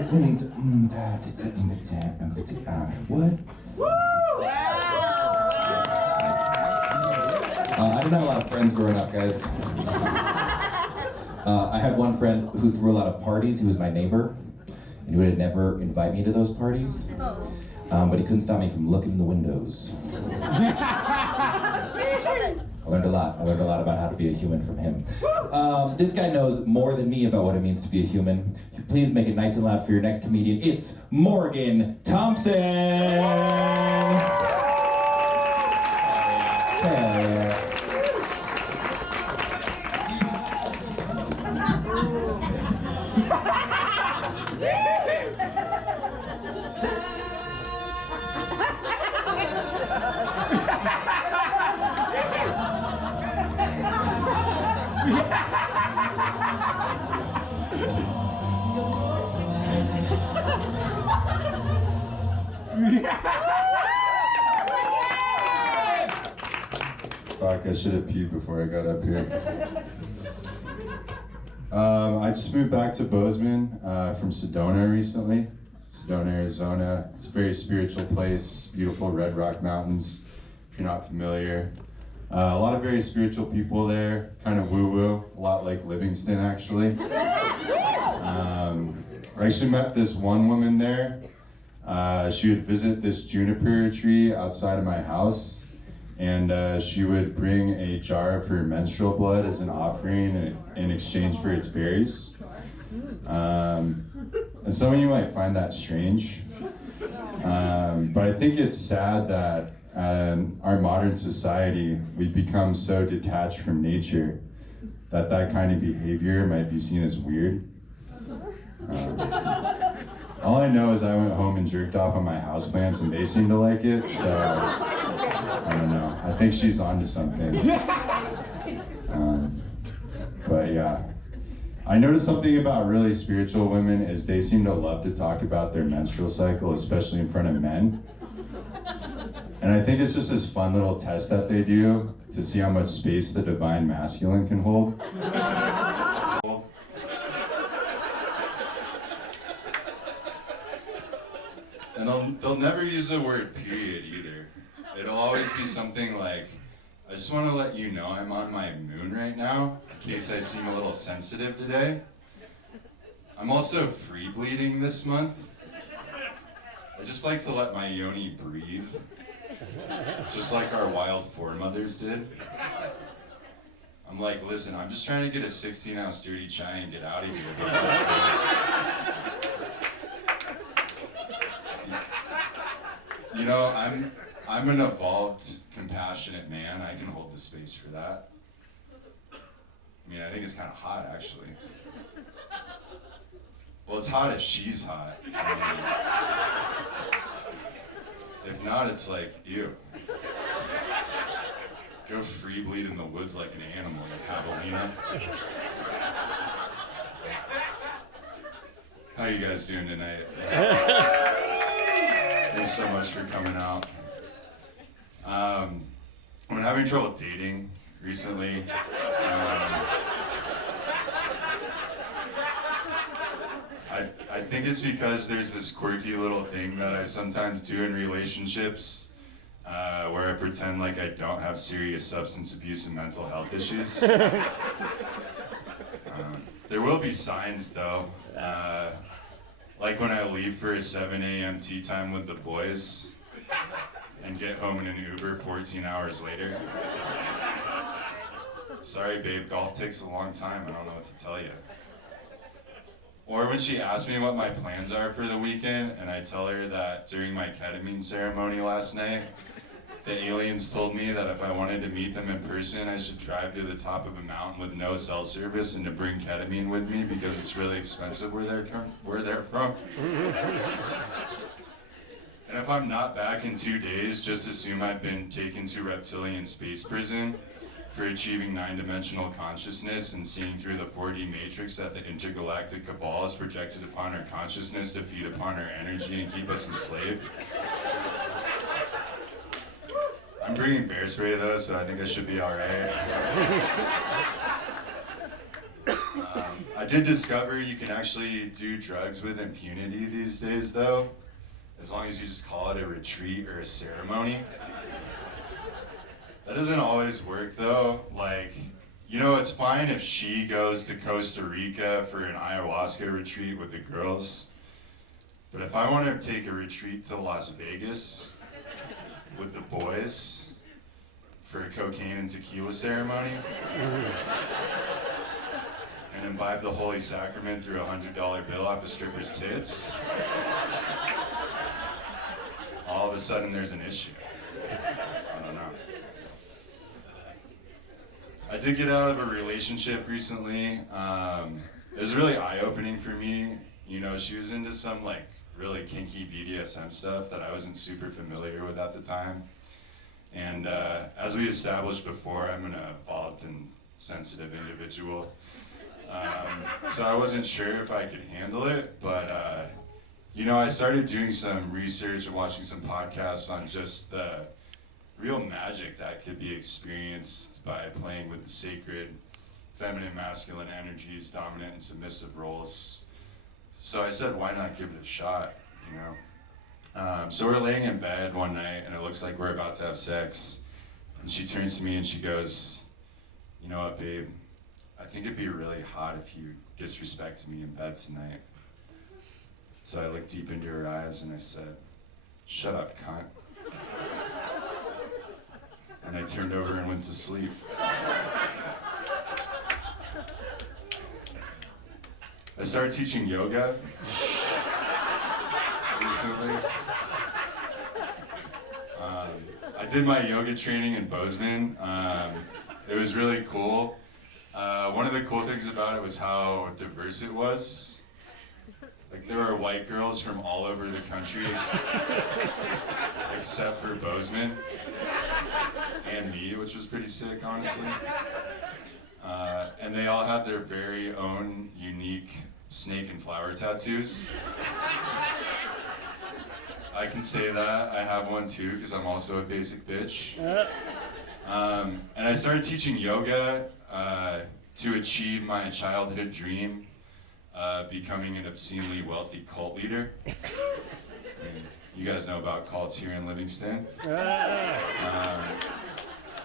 What? I didn't have a lot of friends growing up, guys. I had one friend who threw a lot of parties. He was my neighbor, and he would never invite me to those parties. But he couldn't stop me from looking in the windows. I learned a lot. I learned a lot about how to be a human from him. This guy knows more than me about what it means to be a human. Please make it nice and loud for your next comedian. It's Morgan Thompson! Hell Fuck, I should have peed before I got up here. I just moved back to Bozeman from Sedona recently. Sedona, Arizona. It's a very spiritual place, beautiful Red Rock Mountains, if you're not familiar. A lot of very spiritual people there, kind of woo-woo, a lot like Livingston actually. I actually met this one woman there. She would visit this juniper tree outside of my house, and she would bring a jar of her menstrual blood as an offering in exchange for its berries. And some of you might find that strange, but I think it's sad that our modern society, we've become so detached from nature that kind of behavior might be seen as weird. All I know is I went home and jerked off on my houseplants and they seem to like it, so I don't know. I think she's onto something. But yeah. I noticed something about really spiritual women is they seem to love to talk about their menstrual cycle, especially in front of men. And I think it's just this fun little test that they do to see how much space the divine masculine can hold. And they'll never use the word period either. It'll always be something like, I just want to let you know I'm on my moon right now, in case I seem a little sensitive today. I'm also free bleeding this month. I just like to let my yoni breathe, just like our wild foremothers did. I'm like, listen, I'm just trying to get a 16-ounce dirty chai and get out of here. You know, I'm an evolved, compassionate man. I can hold the space for that. I mean, I think it's kind of hot, actually. Well, it's hot if she's hot. If not, it's like, ew. Go free bleed in the woods like an animal, you javelina. How are you guys doing tonight? Thanks so much for coming out. I'm having trouble dating recently. I think it's because there's this quirky little thing that I sometimes do in relationships where I pretend like I don't have serious substance abuse and mental health issues. There will be signs though. Like when I leave for a 7 a.m. tea time with the boys and get home in an Uber 14 hours later. Sorry babe, golf takes a long time, I don't know what to tell you. Or when she asks me what my plans are for the weekend and I tell her that during my ketamine ceremony last night, the aliens told me that if I wanted to meet them in person, I should drive to the top of a mountain with no cell service and to bring ketamine with me because it's really expensive where they're from. And if I'm not back in 2 days, just assume I've been taken to reptilian space prison for achieving 9-dimensional consciousness and seeing through the 4D matrix that the intergalactic cabal has projected upon our consciousness to feed upon our energy and keep us enslaved. I'm bringing bear spray though, so I think I should be alright. I did discover you can actually do drugs with impunity these days, though, as long as you just call it a retreat or a ceremony. That doesn't always work, though. Like, you know, it's fine if she goes to Costa Rica for an ayahuasca retreat with the girls, but if I want to take a retreat to Las Vegas with the boys for a cocaine and tequila ceremony, and imbibe the Holy Sacrament through a $100 bill off a stripper's tits, all of a sudden there's an issue. I don't know. I did get out of a relationship recently. It was really eye-opening for me. You know, she was into some like really kinky BDSM stuff that I wasn't super familiar with at the time. And as we established before, I'm an evolved and sensitive individual. So I wasn't sure if I could handle it, but you know, I started doing some research and watching some podcasts on just the real magic that could be experienced by playing with the sacred feminine, masculine energies, dominant and submissive roles. So I said, why not give it a shot, you know? So we're laying in bed one night and it looks like we're about to have sex. And she turns to me and she goes, you know what, babe? I think it'd be really hot if you disrespected me in bed tonight. So I looked deep into her eyes and I said, shut up, cunt. And I turned over and went to sleep. I started teaching yoga recently. I did my yoga training in Bozeman. It was really cool. One of the cool things about it was how diverse it was. Like there were white girls from all over the country except for Bozeman and me, which was pretty sick, honestly. And they all had their very own unique snake and flower tattoos. I can say that. I have one too, because I'm also a basic bitch. And I started teaching yoga to achieve my childhood dream, becoming an obscenely wealthy cult leader. You guys know about cults here in Livingston.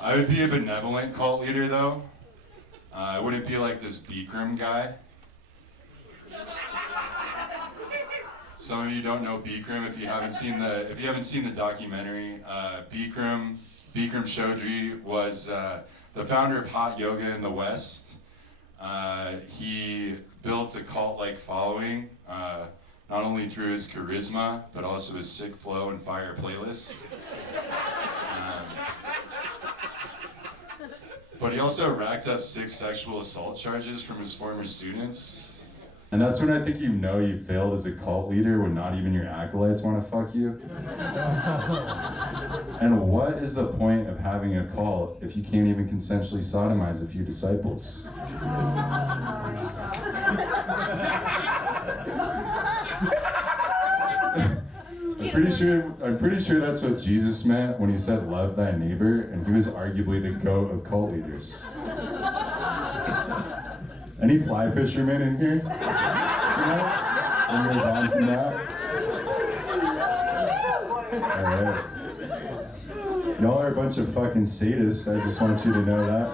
I would be a benevolent cult leader, though. I wouldn't be like this Bikram guy. Some of you don't know Bikram if you haven't seen the documentary. Bikram Chaudhry was the founder of hot yoga in the West. He built a cult-like following, not only through his charisma, but also his sick flow and fire playlist. But he also racked up 6 sexual assault charges from his former students. And that's when I think you know you failed as a cult leader, when not even your acolytes want to fuck you. And what is the point of having a cult if you can't even consensually sodomize a few disciples? I'm pretty sure that's what Jesus meant when he said love thy neighbor, and he was arguably the goat of cult leaders. Any fly fishermen in here tonight? And move on from that? Alright. Y'all are a bunch of fucking sadists, I just want you to know that.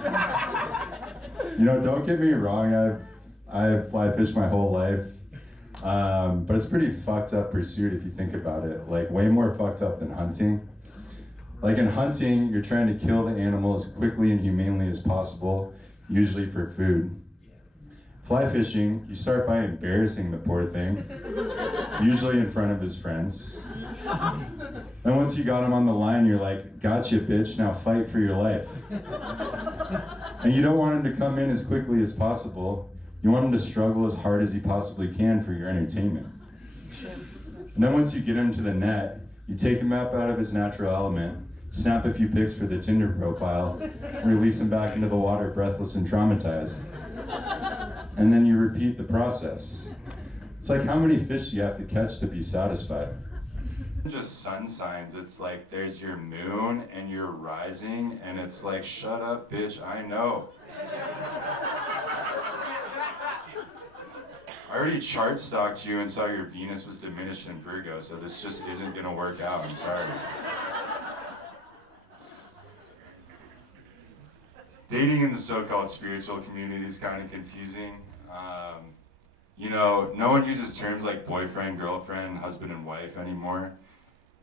You know, don't get me wrong, I've fly fished my whole life. But it's pretty fucked up pursuit if you think about it. Like, way more fucked up than hunting. Like, in hunting, you're trying to kill the animal as quickly and humanely as possible, usually for food. Fly fishing, you start by embarrassing the poor thing, usually in front of his friends. Then once you got him on the line, you're like, gotcha, bitch, now fight for your life. And you don't want him to come in as quickly as possible. You want him to struggle as hard as he possibly can for your entertainment. And then once you get him to the net, you take him up out of his natural element, snap a few pics for the Tinder profile, release him back into the water breathless and traumatized. And then you repeat the process. It's like, how many fish do you have to catch to be satisfied? Just sun signs, it's like there's your moon and your rising, and it's like, shut up, bitch, I know. I already chart stalked you and saw your Venus was diminished in Virgo, so this just isn't gonna work out. I'm sorry. Dating in the so-called spiritual community is kind of confusing. You know, no one uses terms like boyfriend, girlfriend, husband, and wife anymore.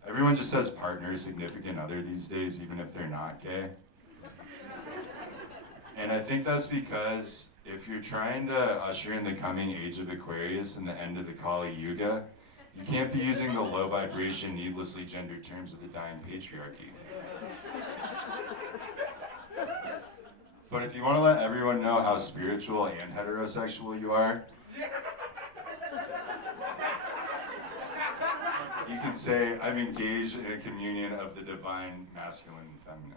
Everyone just says partner, significant other these days, even if they're not gay. And I think that's because if you're trying to usher in the coming age of Aquarius and the end of the Kali Yuga, you can't be using the low vibration, needlessly gendered terms of the dying patriarchy. But if you want to let everyone know how spiritual and heterosexual you are, you can say, I'm engaged in a communion of the divine masculine and feminine.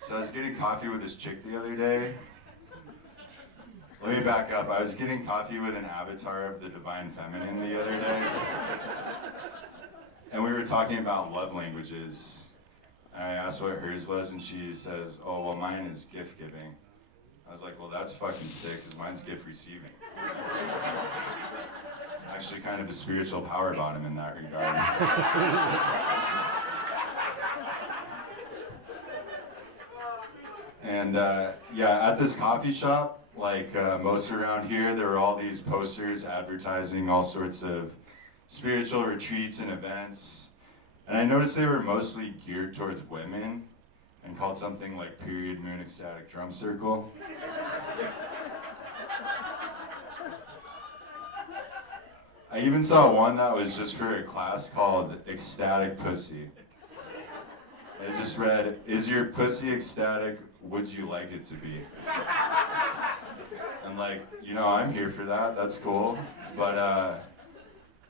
So I was getting coffee with this chick the other day. Let me back up. I was getting coffee with an avatar of the divine feminine the other day. And we were talking about love languages. And I asked what hers was, and she says, oh, well, mine is gift giving. I was like, well, that's fucking sick, because mine's gift receiving. Actually kind of a spiritual power bottom in that regard. And yeah, at this coffee shop, like most around here, there were all these posters advertising all sorts of spiritual retreats and events. And I noticed they were mostly geared towards women and called something like Period Moon Ecstatic Drum Circle. I even saw one that was just for a class called Ecstatic Pussy. It just read, is your pussy ecstatic? Would you like it to be? And like, you know, I'm here for that, that's cool. But I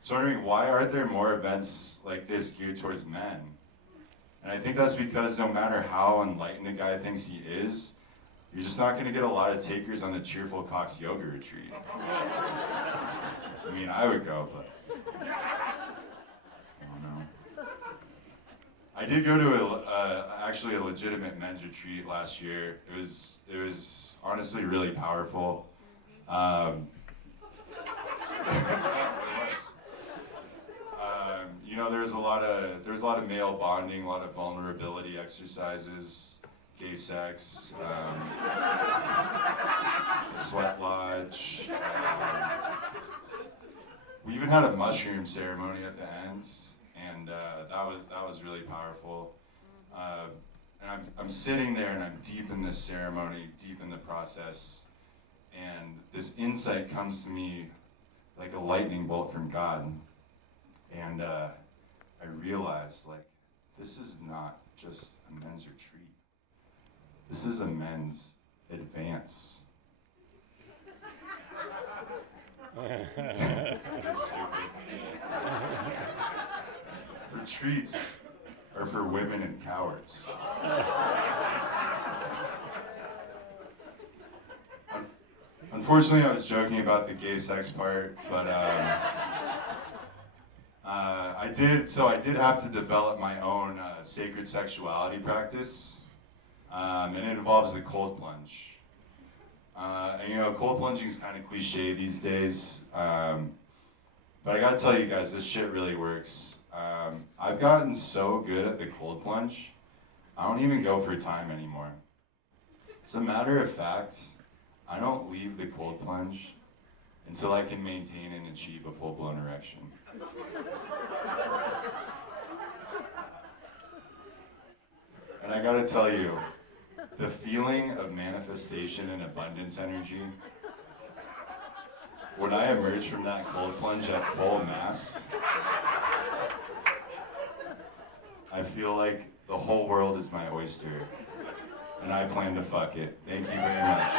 was wondering, why aren't there more events like this geared towards men? And I think that's because no matter how enlightened a guy thinks he is, you're just not gonna get a lot of takers on the Cheerful Cox Yoga Retreat. I mean, I would go, but I don't know. I did go to actually a legitimate men's retreat last year. It was honestly really powerful. You know, there's a lot of male bonding, a lot of vulnerability exercises, gay sex, sweat lodge. We even had a mushroom ceremony at the end, and that was really powerful. And I'm sitting there and I'm deep in this ceremony, deep in the process, and this insight comes to me like a lightning bolt from God. And I realized, like, this is not just a men's retreat. This is a men's advance. That's stupid. Retreats are for women and cowards. Unfortunately, I was joking about the gay sex part, but I did have to develop my own sacred sexuality practice, and it involves the cold plunge. And you know, cold plunging is kind of cliche these days, but I gotta tell you guys, this shit really works. I've gotten so good at the cold plunge, I don't even go for time anymore. As a matter of fact, I don't leave the cold plunge until I can maintain and achieve a full-blown erection. And I gotta tell you, the feeling of manifestation and abundance energy, when I emerge from that cold plunge at full mast, I feel like the whole world is my oyster, and I plan to fuck it. Thank you very much.